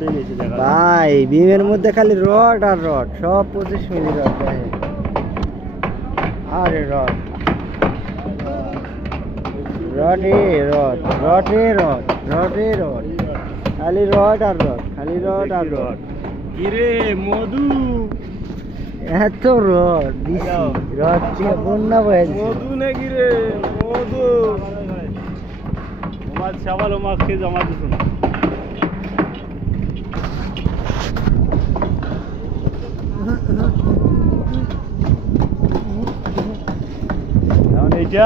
উঠে গেছে দেখা যায়। ভাই বিমের মধ্যে খালি রড আর রড, সব 25 মিলি রড দেখেন। আরে রড রডে রড, রডে রড, রডে রড, খালি রড আর রড, খালি রড আর রড। কিরে মধু, এত রড দিছি, রড থেকে বন্যা বয়ে দিছে। মধু নাকি রে মধু? তোমার সাবাল ওমাকে জমা দিছো না। এখন এইটা